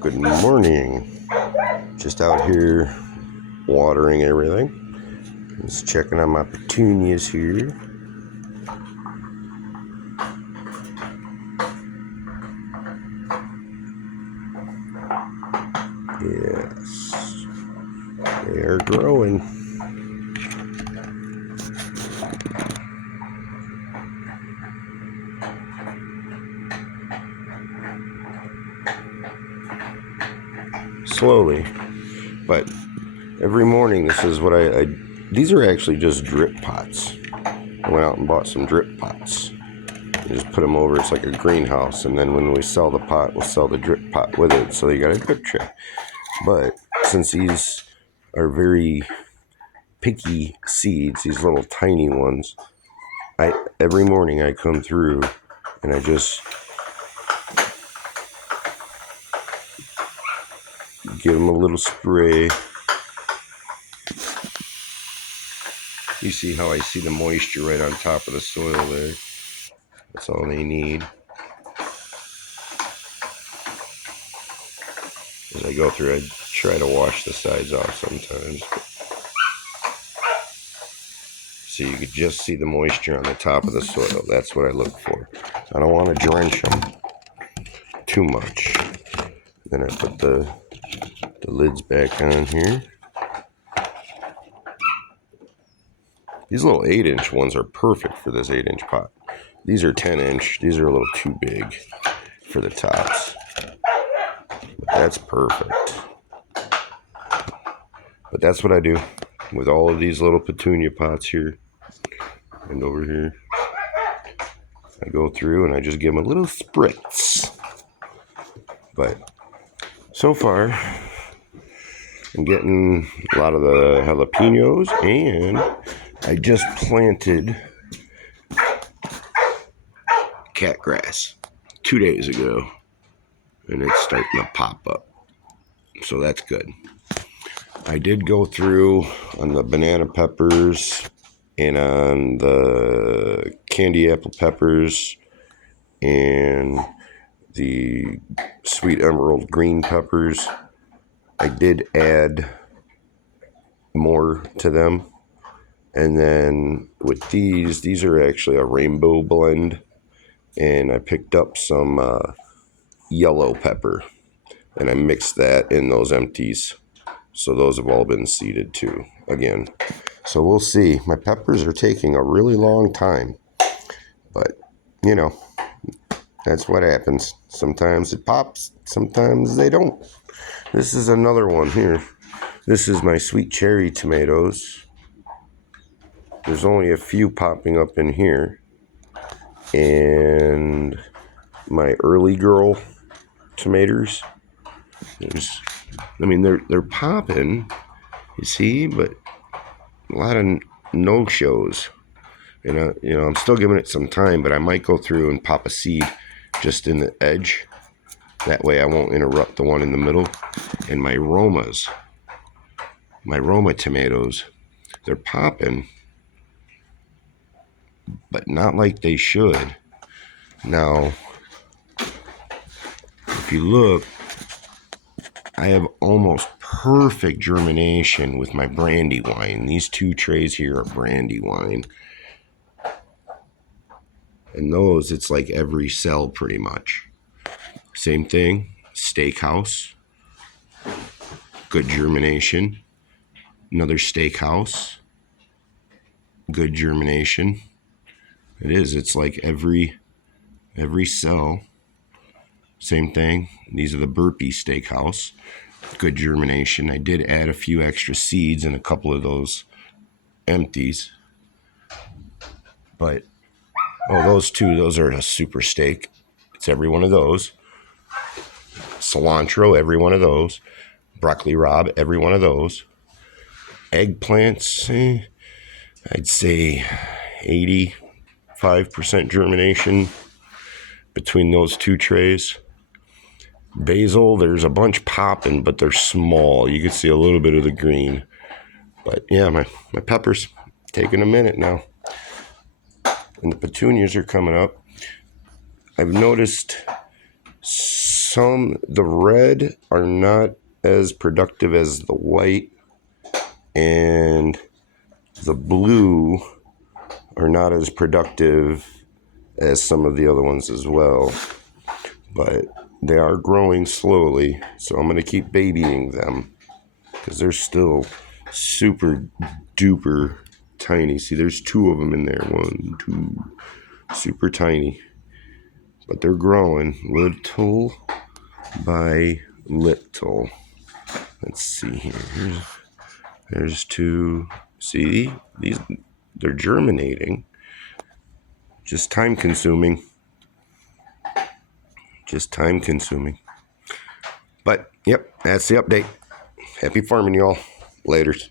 Good morning. Just out here watering everything. Just checking on my petunias here. Yes, they are growing. Slowly, but every morning this is what I these are actually just drip pots. I went out and bought some drip pots. I just put them over. It's like a greenhouse, and then when we sell the pot, we'll sell the drip pot with it. So you got a drip tray. But since these are very picky seeds, these little tiny ones, every morning I come through and I just give them a little spray. You see how I see the moisture right on top of the soil there? That's all they need. As I go through, I try to wash the sides off sometimes. So you could just see the moisture on the top of the soil. That's what I look for. I don't want to drench them too much. Then I put the lids back on here. These little 8-inch ones are perfect for this 8-inch pot. These are 10-inch. These are a little too big for the tops. But that's perfect. But that's what I do with all of these little petunia pots here and over here. I go through and I just give them a little spritz. But so far, I'm getting a lot of the jalapenos, and I just planted catgrass 2 days ago, and it's starting to pop up. So that's good. I did go through on the banana peppers and on the candy apple peppers and the sweet emerald green peppers. I did add more to them. And then with these are actually a rainbow blend. And I picked up some yellow pepper. And I mixed that in those empties. So those have all been seeded too, again. So we'll see. My peppers are taking a really long time. But, you know, that's what happens. Sometimes it pops, sometimes they don't. This is another one here. This is my sweet cherry tomatoes. There's only a few popping up in here. And my early girl tomatoes. They're popping, you see, but a lot of no-shows. And I'm still giving it some time, but I might go through and pop a seed just in the edge. That way I won't interrupt the one in the middle. And my Roma tomatoes, they're popping, but not like they should. Now, if you look, I have almost perfect germination with my brandy wine. These 2 trays here are brandy wine. And those, it's like every cell pretty much. Same thing, steakhouse, good germination. Another steakhouse, good germination. It is, it's like every cell. Same thing, these are the burpee steakhouse, good germination. I did add a few extra seeds in a couple of those empties. But, those 2, those are a super steak. It's every one of those. Cilantro, every one of those. Broccoli rabe, every one of those. Eggplants, I'd say 85% germination between those 2 trays. Basil, there's a bunch popping, but they're small. You can see a little bit of the green. But yeah, my peppers taking a minute now. And the petunias are coming up. I've noticed the red are not as productive as the white, and the blue are not as productive as some of the other ones as well. But they are growing slowly, so I'm going to keep babying them because they're still super duper tiny. See, there's 2 of them in there. 1, 2, super tiny. But they're growing little by little. Let's see here. There's 2. See, they're germinating. Just time consuming. But, yep, that's the update. Happy farming, y'all. Laters.